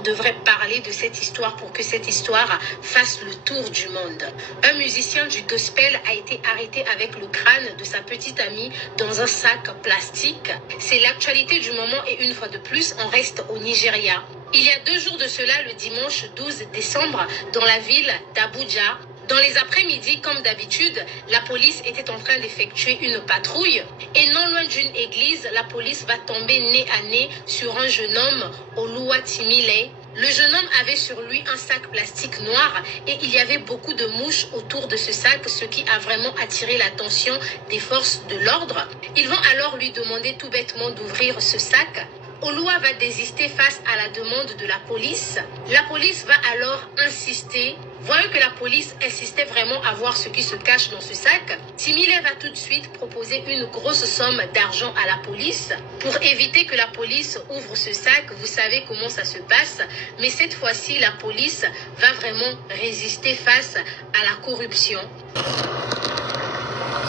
On devrait parler de cette histoire pour que cette histoire fasse le tour du monde. Un musicien du gospel a été arrêté avec le crâne de sa petite amie dans un sac plastique. C'est l'actualité du moment et une fois de plus, on reste au Nigeria. Il y a 2 jours de cela, le dimanche 12 décembre, dans la ville d'Abuja, dans les après-midi, comme d'habitude, la police était en train d'effectuer une patrouille. Et non loin d'une église, la police va tomber nez à nez sur un jeune homme, Oluwatimile. Le jeune homme avait sur lui un sac plastique noir et il y avait beaucoup de mouches autour de ce sac, ce qui a vraiment attiré l'attention des forces de l'ordre. Ils vont alors lui demander tout bêtement d'ouvrir ce sac. Oluwa va désister face à la demande de la police. La police va alors insister. Voyant que la police insistait vraiment à voir ce qui se cache dans ce sac, Timile va tout de suite proposer une grosse somme d'argent à la police. Pour éviter que la police ouvre ce sac, vous savez comment ça se passe, mais cette fois-ci, la police va vraiment résister face à la corruption.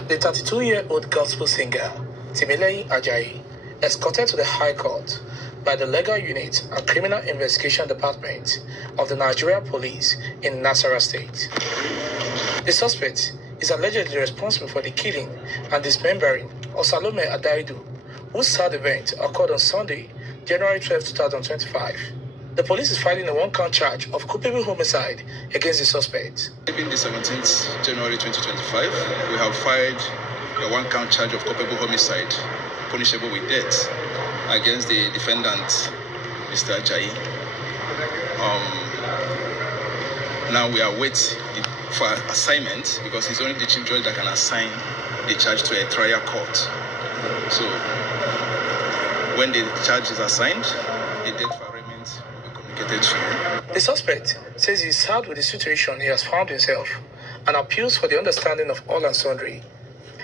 The 32-year-old gospel singer, Timile Ajayi, escorted to the High Court by the Legal Unit and Criminal Investigation Department of the Nigeria Police in Nasarawa State. The suspect is allegedly responsible for the killing and dismembering of Salome Adaidu, whose sad event occurred on Sunday, January 12, 2025. The police is filing a 1-count charge of culpable homicide against the suspect. On the 17th January 2025, we have filed a 1-count charge of culpable homicide punishable with death against the defendant, Mr. Ajayi. Now we are waiting for assignment because it's only the chief judge that can assign the charge to a trial court. So when the charge is assigned, the date for arraignment will be communicated to you. The suspect says he is sad with the situation he has found himself and appeals for the understanding of all and sundry.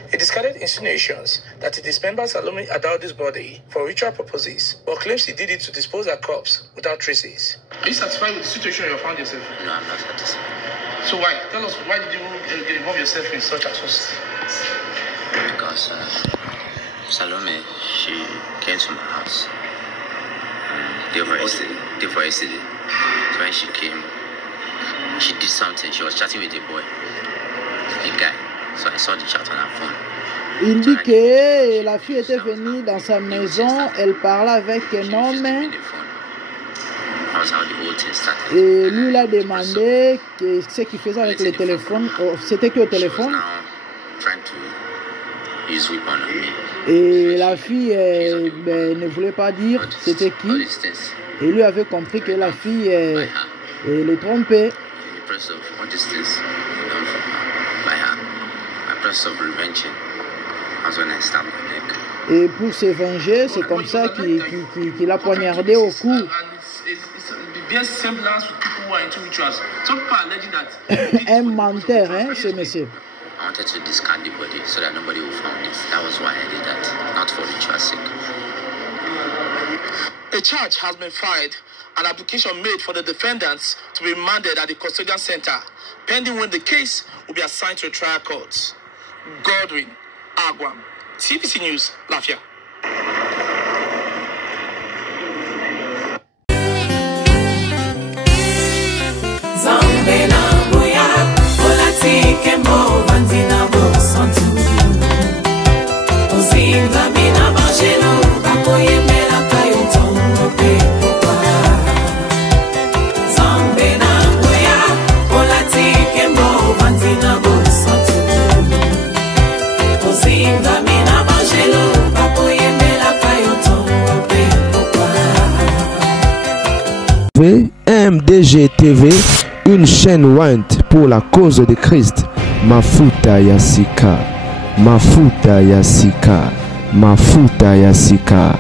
He discarded insinuations that he dismembered Salome Adaidu's body for ritual purposes, but claims he did it to dispose her corpse without traces. Are you satisfied with the situation you have found yourself? No, I'm not satisfied. So why? Tell us, why did you involve yourself in such atrocity? Because Salome, she came to my house day for yesterday. So when she came, she did something. She was chatting with a boy, a guy. So I saw the chat on her phone. Il dit que la fille était venue dans sa maison, elle parlait avec un homme et lui l'a demandé ce qu'il faisait avec le téléphone. C'était que au téléphone. Et la fille ne voulait pas dire c'était qui. Et lui avait compris que la fille le trompait. Et pour se venger, c'est comme ça qu'il a poignardé au cou. Un menteur, hein, ce monsieur. I wanted to discard the body so that nobody will find it. That was why I did that, not for ritual sake. A charge has been filed, an application made for the defendants to be remanded at the custodial center, pending when the case will be assigned to a trial court. Godwin Agwam, TVC News, Lafia. MDG TV, une chaîne ointe pour la cause de Christ. Mafuta Yasika, Mafuta Yasika, Mafuta Yasika.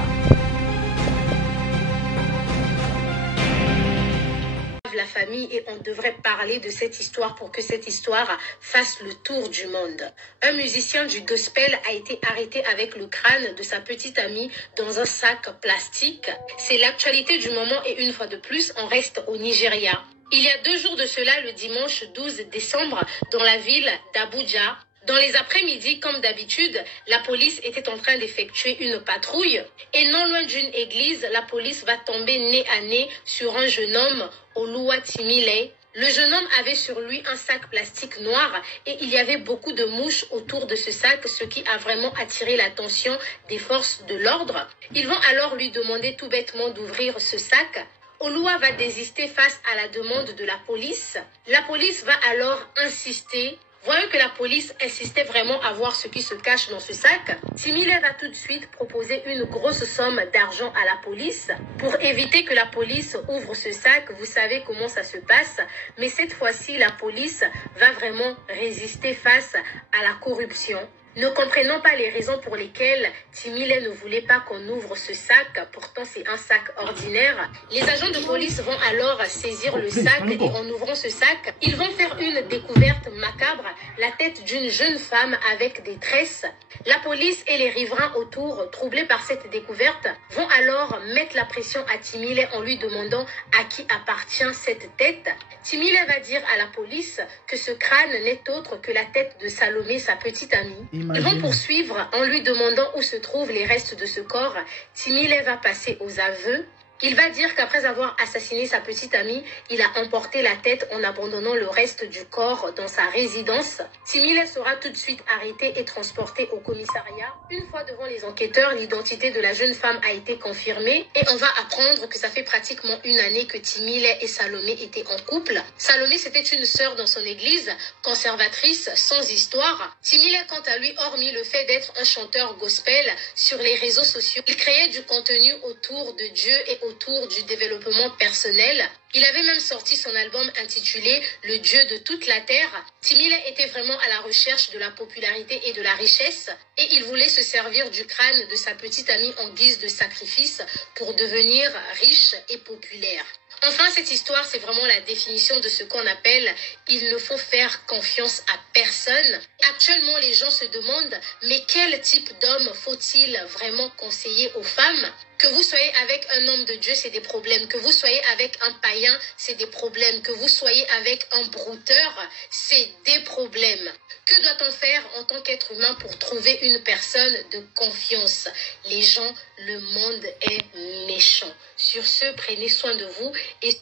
La famille et on devrait parler de cette histoire pour que cette histoire fasse le tour du monde. Un musicien du gospel a été arrêté avec le crâne de sa petite amie dans un sac plastique. C'est l'actualité du moment et une fois de plus, on reste au Nigeria. Il y a 2 jours de cela, le dimanche 12 décembre, dans la ville d'Abuja, Dans les après-midi, comme d'habitude, la police était en train d'effectuer une patrouille et non loin d'une église, la police va tomber nez à nez sur un jeune homme, Oluwa Timile. Le jeune homme avait sur lui un sac plastique noir et il y avait beaucoup de mouches autour de ce sac, ce qui a vraiment attiré l'attention des forces de l'ordre. Ils vont alors lui demander tout bêtement d'ouvrir ce sac. Oluwa va désister face à la demande de la police. La police va alors insister. Voyant que la police insistait vraiment à voir ce qui se cache dans ce sac, Timile va tout de suite proposer une grosse somme d'argent à la police pour éviter que la police ouvre ce sac. Vous savez comment ça se passe, mais cette fois-ci, la police va vraiment résister face à la corruption. Ne comprenant pas les raisons pour lesquelles Timile ne voulait pas qu'on ouvre ce sac, pourtant c'est un sac ordinaire, les agents de police vont alors saisir le sac et en ouvrant ce sac, ils vont faire une découverte macabre, la tête d'une jeune femme avec des tresses. La police et les riverains autour, troublés par cette découverte, vont alors mettre la pression à Timile en lui demandant à qui appartient cette tête. Timile va dire à la police que ce crâne n'est autre que la tête de Salomé, sa petite amie. Ils vont poursuivre en lui demandant où se trouvent les restes de ce corps. Timile va passer aux aveux. Il va dire qu'après avoir assassiné sa petite amie, il a emporté la tête en abandonnant le reste du corps dans sa résidence. Timile sera tout de suite arrêté et transporté au commissariat. Une fois devant les enquêteurs, l'identité de la jeune femme a été confirmée et on va apprendre que ça fait pratiquement une année que Timile et Salomé étaient en couple. Salomé, c'était une sœur dans son église, conservatrice, sans histoire. Timile, quant à lui, hormis le fait d'être un chanteur gospel sur les réseaux sociaux, il créait du contenu autour de Dieu et autour du développement personnel. Il avait même sorti son album intitulé « Le Dieu de toute la terre ». Timile était vraiment à la recherche de la popularité et de la richesse et il voulait se servir du crâne de sa petite amie en guise de sacrifice pour devenir riche et populaire. Enfin, cette histoire, c'est vraiment la définition de ce qu'on appelle « il ne faut faire confiance à personne ». Actuellement, les gens se demandent « mais quel type d'homme faut-il vraiment conseiller aux femmes ?» Que vous soyez avec un homme de Dieu, c'est des problèmes. Que vous soyez avec un païen, c'est des problèmes. Que vous soyez avec un brouteur, c'est des problèmes. Que doit-on faire en tant qu'être humain pour trouver une personne de confiance? Les gens, le monde est méchant. Sur ce, prenez soin de vous. Et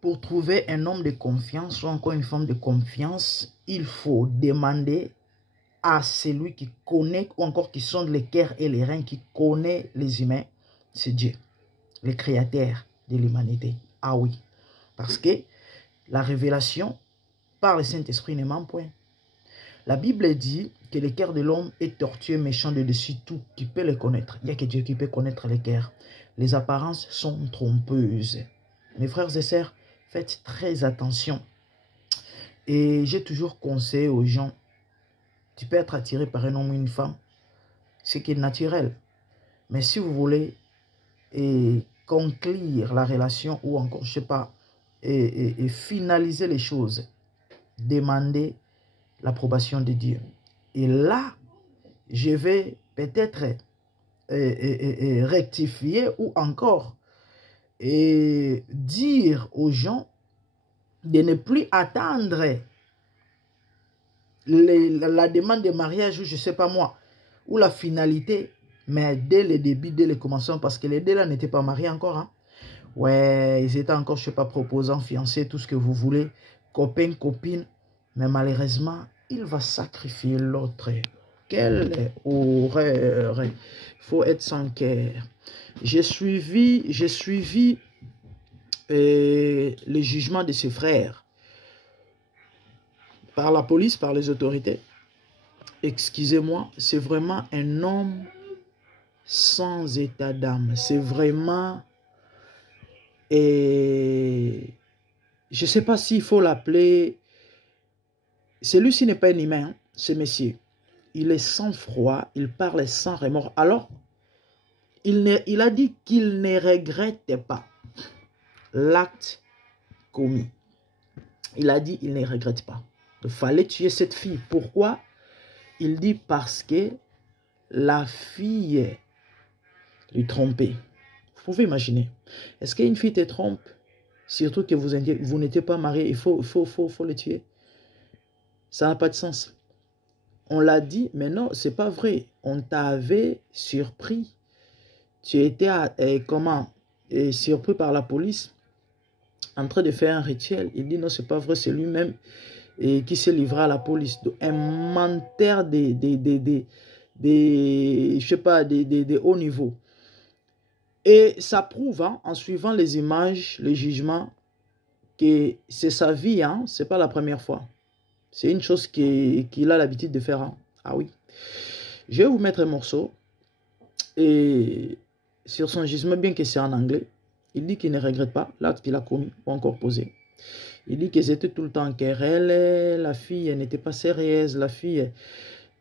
pour trouver un homme de confiance ou encore une femme de confiance, il faut demander à celui qui connaît ou encore qui sonde les cœurs et les reins, qui connaît les humains. C'est Dieu, le créateur de l'humanité. Ah oui, parce que la révélation par le Saint-Esprit ne ment point. La Bible dit que le cœur de l'homme est tortueux, méchant de dessus tout. Qui peut le connaître? Il n'y a que Dieu qui peut connaître le cœur. Les apparences sont trompeuses. Mes frères et sœurs, faites très attention. Et j'ai toujours conseillé aux gens, tu peux être attiré par un homme ou une femme, ce qui est naturel. Mais si vous voulez conclure la relation ou encore, je ne sais pas, et finaliser les choses, demandez l'approbation de Dieu. Et là, je vais peut-être rectifier ou encore dire aux gens de ne plus attendre la demande de mariage ou je ne sais pas moi, ou la finalité, mais dès le début, dès le commencement, parce que les deux là n'étaient pas mariés encore. Hein. Ouais, ils étaient encore, je ne sais pas, proposants, fiancés, tout ce que vous voulez, copains, copines, mais malheureusement, il va sacrifier l'autre. Quelle horreur! Il faut être sans cœur. J'ai suivi le jugement de ses frères par la police, par les autorités. Excusez-moi, c'est vraiment un homme sans état d'âme. C'est vraiment... je ne sais pas s'il faut l'appeler... Celui-ci n'est pas un humain, ce monsieur. Il est sans froid, il parle sans remords. Alors, il a dit qu'il ne regrette pas l'acte commis. Il a dit qu'il ne regrette pas. Il fallait tuer cette fille. Pourquoi? Il dit parce que la fille lui trompait. Vous pouvez imaginer. Est-ce qu'une fille te trompe? Surtout que vous n'étiez pas marié, il faut le tuer. Ça n'a pas de sens. On l'a dit, mais non, c'est pas vrai. On t'avait surpris. Tu étais surpris par la police en train de faire un rituel. Il dit non, c'est pas vrai, c'est lui-même qui s'est livré à la police. Donc, un menteur je sais pas, de haut niveau. Et ça prouve, hein, en suivant les images, les jugements, que c'est sa vie, hein, c'est pas la première fois. C'est une chose qu'il a l'habitude de faire. Hein. Ah oui. Je vais vous mettre un morceau. Et sur son jugement, bien que c'est en anglais, il dit qu'il ne regrette pas l'acte qu'il a commis ou encore posé. Il dit qu'ils étaient tout le temps en querelle, la fille n'était pas sérieuse, la fille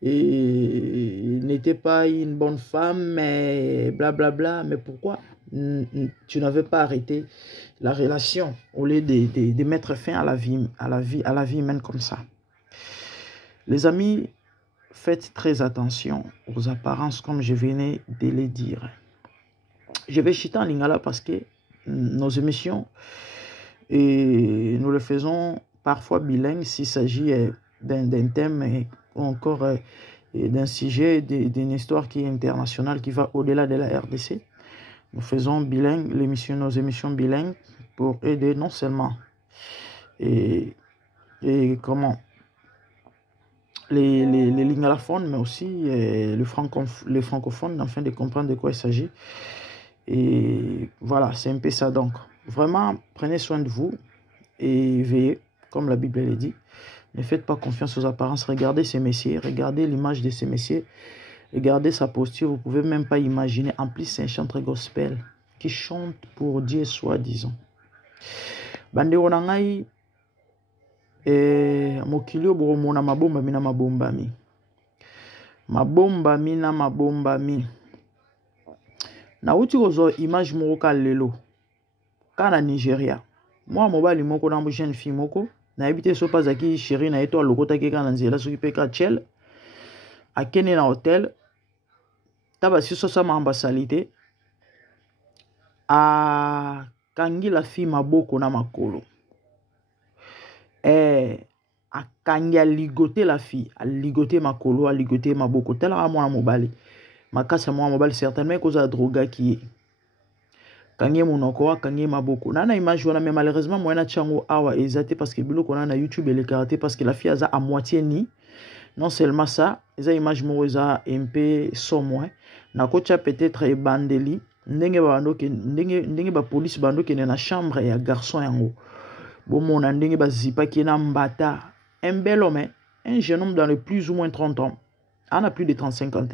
n'était pas une bonne femme, mais blablabla. Mais pourquoi tu n'avais pas arrêté la relation au lieu de mettre fin à la vie humaine comme ça? Les amis, faites très attention aux apparences comme je venais de les dire. Je vais chuter en lingala parce que nos émissions, et nous le faisons parfois bilingue s'il s'agit d'un thème ou encore d'un sujet, d'une histoire qui est internationale, qui va au-delà de la RDC. Nous faisons bilingue, nos émissions bilingues pour aider non seulement les lingalophones, mais aussi les francophones, afin de comprendre de quoi il s'agit. Et voilà, c'est un peu ça. Donc, vraiment, prenez soin de vous et veillez, comme la Bible le dit. Ne faites pas confiance aux apparences. Regardez ces messieurs, regardez l'image de ces messieurs, regardez sa posture. Vous ne pouvez même pas imaginer. En plus, c'est un chanteur gospel qui chante pour Dieu, soi-disant. Bande onangai. Mokilio boromona mabomba mina mabomba mi. Mabomba mina mabomba mi. Na uti kozo image moko ka lelo. Kana Nigeria. Moi mobali moko na jeune fille moko. Na habité so pas aki chérie na eto lokota ke kana nzela so peka chel. Akene na hotel. Taba siso sa ambassalité. A kangi la fille maboko na makolo. A kangi a ligoté la fille, a ligoté ma colo, a ligoté ma boko. Tel à moi mobile. Ma casse à moi mobile certainement cause à droga qui est. Kangi mon encore, kangi ma boko. Nana image wana mais malheureusement moi na chango awa exaté parce que bilo qu'on a na YouTube et le karaté parce que la fille a à moitié ni. Non seulement ça, les images moi za MP so moins. Na kocha peut-être bandeli. Ndenge ba police bando qui est na chambre ya garçon yango. Bon, mon anding bazipa qui est mbata. Un bel homme, un jeune homme dans les plus ou moins 30 ans. On a plus de 35 ans.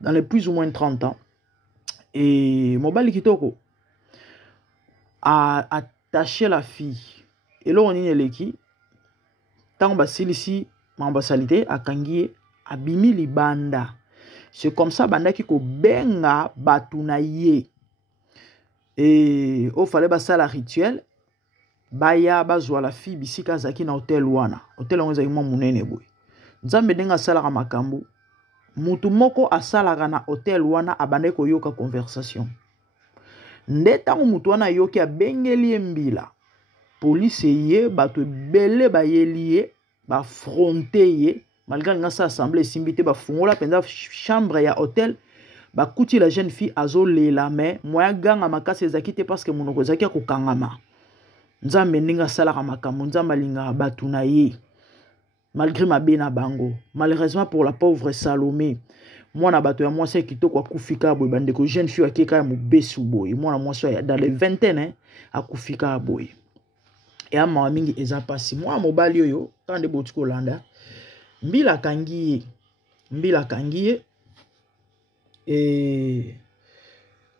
Dans les plus ou moins 30 ans. Et Mobali Kitoko a attaché la fille. Et là, on y est l'équipe. Tant que ici, l'ambassalité a kangié, a bimi libanda. C'est comme ça, banda qui ko benga batunaye. Et il fallait basa la rituel. Baya bazwa la fille bisika zaki na hotel wana. Hotel wana zaki mwa munene boy. Nzambe denga salaka makambu. Mutu moko asalaka na hotel wana abande ko yoka conversation. Ndeta mutu wana yoki abengeli mbila. Police ye bato bele ba yelie ba fronte ye malgré nga sa assemblée simbité ba fungola penda chambre ya hotel ba kuti la jeune fille azo lela mais moya ganga makase zaki te parce que munoko zaki ko kangama. Nzambe ninga salaka makambo nzambe linga batuna ye malgré ma bena bango. Malheureusement pour la pauvre Salomé, moi na bato ya moi c'est kitoko akufika boy bande ko jeune fille akeka ya mubesu boy moi na moi soit dans les vingtaines hein akufika boy et ama mingi eza pasi moi mobali oyo quand de botiko landa mbila kangi et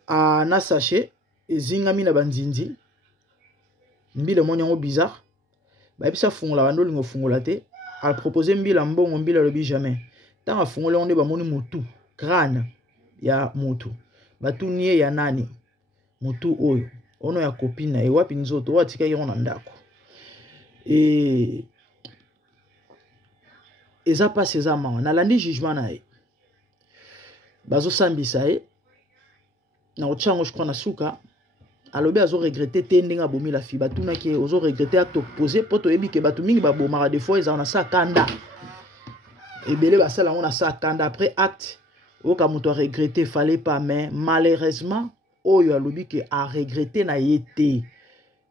a na sachet ezingami na banzinzi. Mbila moni yango bizarre. Ba bisa fungola bando lingo fungola te. A proposer mbila mbongo mbila lobi jamais. Tant a fungola on ba moni mutu, crâne ya mutu. Batunie ya nani? Mutu oyo. Ono ya copine na e wapi nzoto watika yona na ndako. Et eza pas ces amants. Na landi jugement na e. Bazo sambisa e. Na ochango je crois na suka. Alobi azo regretter tendinga bomi la fille batuna ki ozo regretter acte opposé poto yebi ke batu mingi ba bomara des fois ils en a ça kanda et belé basala on a ça quand après acte au kamuto regretter fallait pas mais malheureusement oyo alobi que a regretter na yete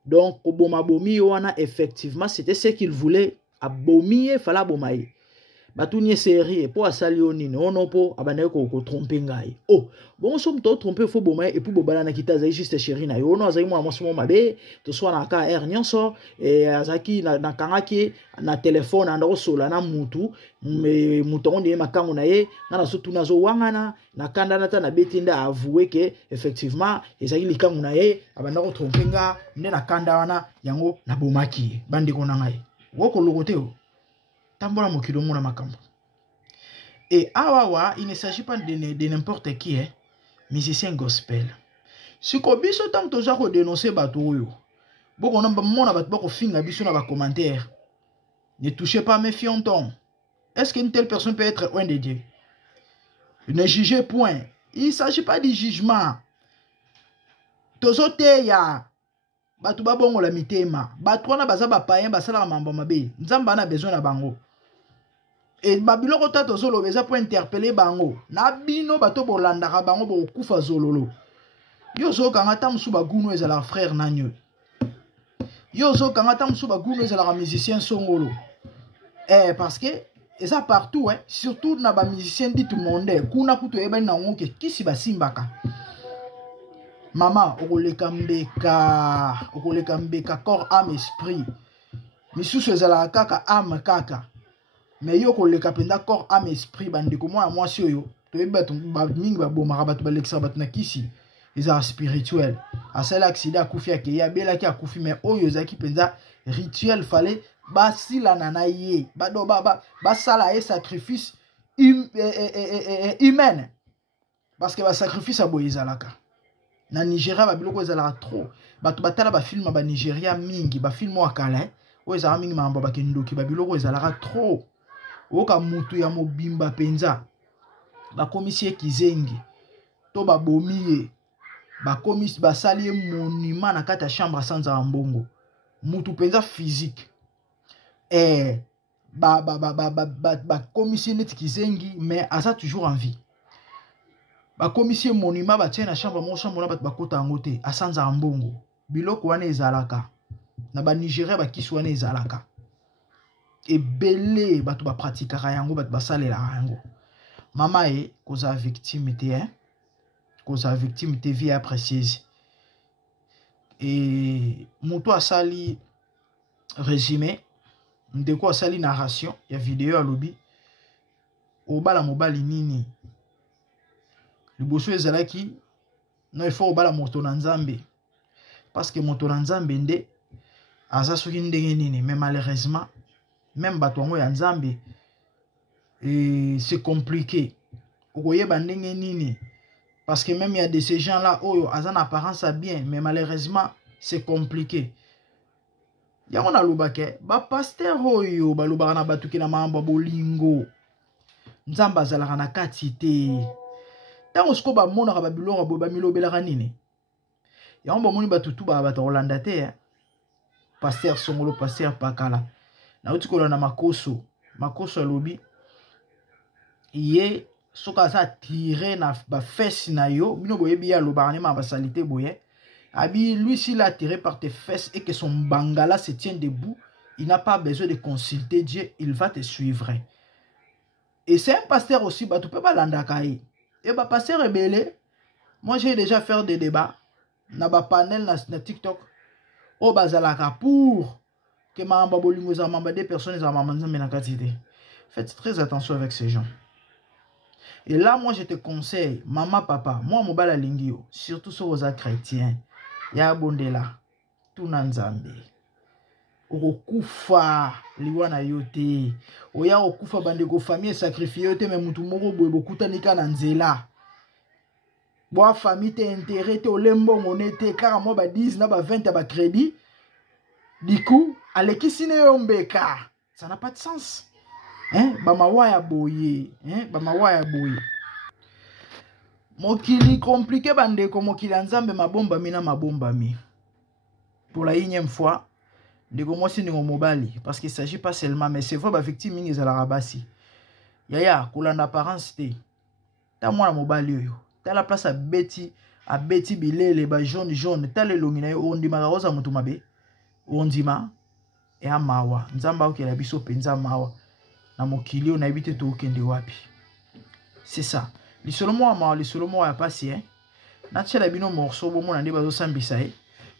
donc oboma bomi wana effectivement c'était ce qu'il voulait abomier fala bomaye batuni série pour asali onini ono po abane ko tromper ngai oh bon somme to tromper fo bomaye et pour bobala na kita za juste chéri na yo no azai mo amoso mabe to so na ka air nyonso et azaki na kangaki na téléphone ando sola na mutu me mutu onde makango na ye na so tuna zo wangana na kanda na ta na betinda avouer que effectivement ezaki likango na ye abana ko tromper nga nde na kanda wana yango na bomaki bandi ko na ngai woko logoteo tambola mokilo mona makambo. Et awawa, il ne s'agit pas de n'importe qui, hein, musicien gospel. Si ko biso tam toza ko dénoncer bato oyo. Boko na mona bato bako finga biso na ba commentaire. Ne touchez pas mes fiantons. Est-ce qu'une telle personne peut être loin de Dieu? Ne jugez point. Il ne s'agit pas du jugement. Tozo teya. Bato babongo la mitema. Bato wana baza ba païen basala mambo mabe. Nzamba na besoin na bango. Et babiloko tato zolo beza pour interpeller bango. Na bino bato bolandaka bango bo kufa zololo. Yo zo kanga tamsu baguno ezala frère nanyo. Yo zo kanga tamsu baguno ezala musicien songolo. Parce que eza partout surtout na ba musicien dit monde kuna kuto eba na ngoke kisi basimbaka. Mama okoleka mbeka corps âme esprit. Misusu ezala kaka âme kaka. Mais yo koleka penda corps âme esprit bandeko moi si yo to eba to ba mingi ba bomaka bato ba lexa bato na kisi eza spirituel asala accident akufi ake ya bela ki akufi mais oyo zaki penda rituel fallait basila na ye bado ba sala e sacrifice humain parce que ba sacrifice abo ezalaka na Nigeria ba biloko ezalaka trop bato batala ba film ba Nigeria mingi ba film wa kala o ezala mingi mamba ba kendoki ba biloko ezalaka trop oka mutu ya mobimba penza ba komisie kizengi to ba bomiye ba komis ba sali monument na kata chambre sans ambongo mutu penza physique ba komisie net kizengi mais asa toujours en vie ba komisie monument ba tiena chambre mo chambre na ba kota ngote asanza ambongo biloko wana ezalaka na ba Nigeria ba kiswana ezalaka ebele bato ba pratikaka yango bato basalela yango mama koza victime te koza victime te vie précise et moto asali résumé ndeko asali narration ya vidéo alobi obala mobali nini liboso ezalaki no il faut obala moto na nzambe parce que moto na nzambe nde aza soki ndenge nini mais malheureusement même bato yango ya nzambe c'est compliqué okoyeba ndenge nini parce que même il y a de ces gens là oyo aza na apparence bien mais malheureusement c'est compliqué yango na lobake ba pasteur oyo balobaka na bato ki na mambo bolingo nzambe azalaka na kati te tango siko bamonaka babiloko bo bamilobelaka nini yango bomoni bato tu bato kolanda te pasteur songolo pasteur pakala na uti kolona makoso alobi ye soka sa tiré na ba fesses na yo bino boyebi ya lobaka ne ma basalite boye abi lui s'il a tiré par tes fesses et que son bangala se tient debout il n'a pas besoin de consulter Dieu il va te suivre et c'est un pasteur aussi bah tu peux pas l'andakaï et bah pasteur rebelle moi j'ai déjà fait des débats na ba panel na TikTok au bazalaka pour que mamba bolingo za mamba des personnes za mamba nzambe na katité. Faites très attention avec ces gens. Et là moi je te conseille maman papa moi mobala lingio surtout sur aux chrétiens ya bondela tout na nzambe okufa liwana yote oya okufa bandeko famille sacrifier yote mais mutu moko boye bokutanika na nzela boa famille te intérêt te olembo monete car moi ba 10 na ba 20 ba crédit du coup alekisine yombeka ça n'a pas de sens ba mawaya boye ba mawaya boye mokili compliqué bandeko mokili nzambe mabomba mina mabomba mi pour la énième fois ndeko moi c'est ngo mobali parce qu'il s'agit pas seulement mais c'est vrai ba victime mingi za la rabasi Yaya, kolanda apparence te. Ta mwana mobali oyo. Ta la place à Betty bilele ba jaune. Ta le longina yo ondima rosa mutu mabe. Ondima e amawa. Nzamba okela biso penza mawa. Na mokili on habite to okende wapi. C'est ça. Les solomo amawa, les solomo ya pasi hein. Na tshela bino morceau bo mona nde bazo sambisa e.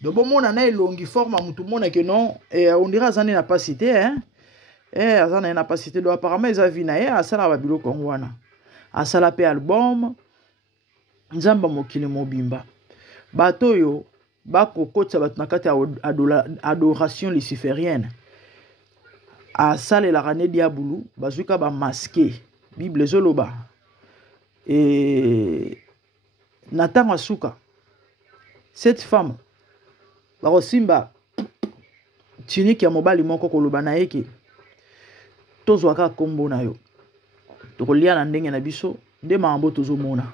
Do bo mona na elongi forme mutu mona que non et on dira zane na pasité hein. Azana na pasité do apparemment ils a vu na asala ba biloko ngwana. Asala pe album nzamba mokili mobimba. Bato yo bako kotsa bat nakati adoration luciférienne. Asala la rane diabulu bazuka ba masqué Bible zoloba. Et Nathan Asuka cette femme bako simba tunique ya mobali moko koloba na yeke tozwaka kombo na yo tokolia na ndenge na biso nde maambo tozomona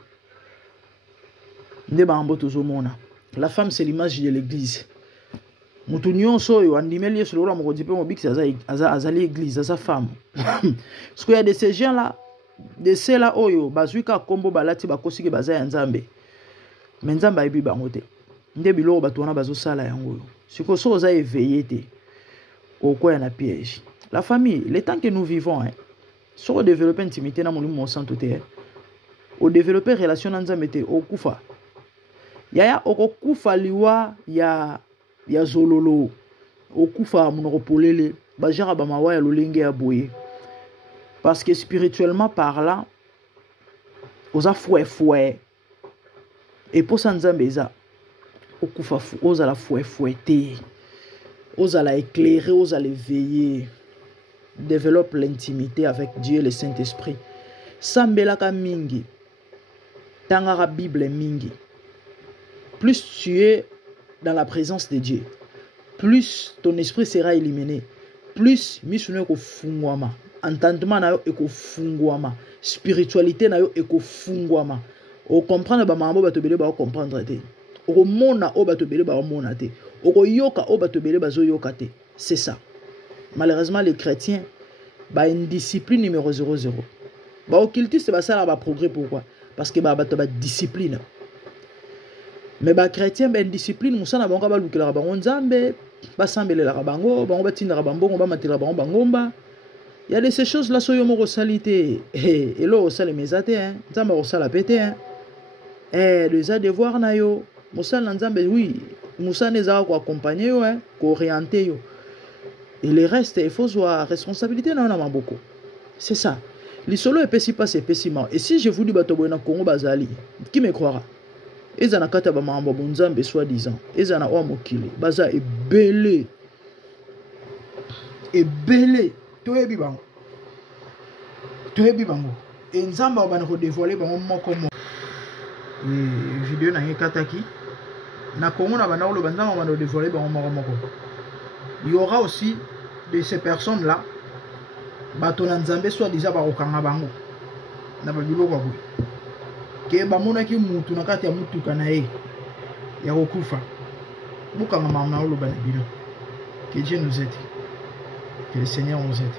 la femme c'est l'image de l'église mutu nyonso oyo andimeli yesu lola moko dipe mobiksi azali église aza femme parce qu'il y a de ces gens là de ceux-là oyo bazwika kombo balati bakosiki baza ya nzambe mais nzambe ayebi bango te nde biloko bato wana bazosala yango oyo siko so oza éveillé te okoya na piège. La famille, le temps que nous vivons, hein, sur développer intimité dans mon santé, au développer relation dans nzambe au kufa. Yaya au kufa liwa ya zololo, au kufa monopolele, bajara ba mawa ya lolenge ya boye. Parce que spirituellement parlant, oza fouet. Et pour ça nzambe za au kufa oza la fouetté. Oza la éclairer, oza la veiller. Développe l'intimité avec Dieu et le Saint-Esprit. Sambelaka mingi. Tangara Bible mingi. Plus tu es dans la présence de Dieu, plus ton esprit sera éliminé. Plus misune ko fungwama. Entendement na yo eko fungwama. Spiritualité na yo eko fungwama. O comprendre ba mambo batobele ba comprendre te. O mona o batobele ba mona te. O yoka o batobele ba zo yoka te. C'est ça. Malheureusement, les chrétiens, bah une discipline numéro 00. Bah occultiste, bah ça va progrès pourquoi? Parce que bah discipline. Mais bah chrétien, bah une discipline, moussa na bango bah lukela bango nzambe, bah sambele la bango, bango bah tinda bango, bah matela bango bangomba. Il y a de ces choses là soyo mo salité. Et là au sale mesate hein, nzamba au sala pété hein. Les a devoir na yo, moussa na nzambe oui, moussa neza ko accompagner yo hein, ko orienter yo. Et le reste, il faut avoir responsabilité dans la beaucoup. C'est ça. Les solo est pessi pas c'est pessiment. Et si je vous dis bato na Congo bazali, qui me croira? Ils en a kata ba mambo bonzambe soi-disant. Ils en a o mokili. Baza est belé. Et belé. Toi bibango. Et nzamba ba na ko dévoiler ba moko mo. Vidéo na yekataki. Na Congo na bana lo banzamba ba no dévoiler ba moko. Il y aura aussi de ces personnes-là, bato na nzambe soit déjà barokanga bango na babilo kwa boy ke bamona ki mutu na kati ya mutu kana ye ya kokufa buka mama na olo bana bino. Que Dieu nous aide, que le Seigneur nous aide.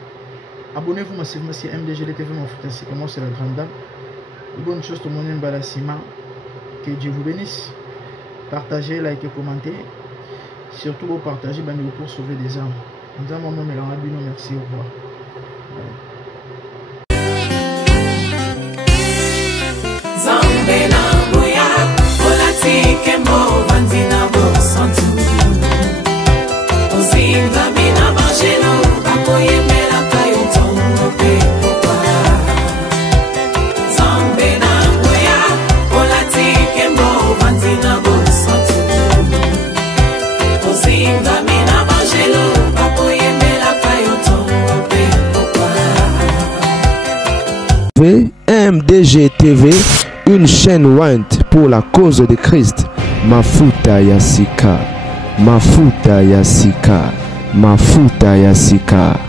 Abonnez-vous massivement sur MDG TV mon frère, c'est comment c'est la grande dame. Bonne chose tout le monde balassima. Que Dieu vous bénisse. Partagez, likez, commentez. Surtout vous partagez pour sauver des âmes. Nous avons mon merci, au revoir. MDG TV, une chaîne ointe pour la cause de Christ. Mafuta Yasika, Mafuta Yasika, Mafuta Yasika.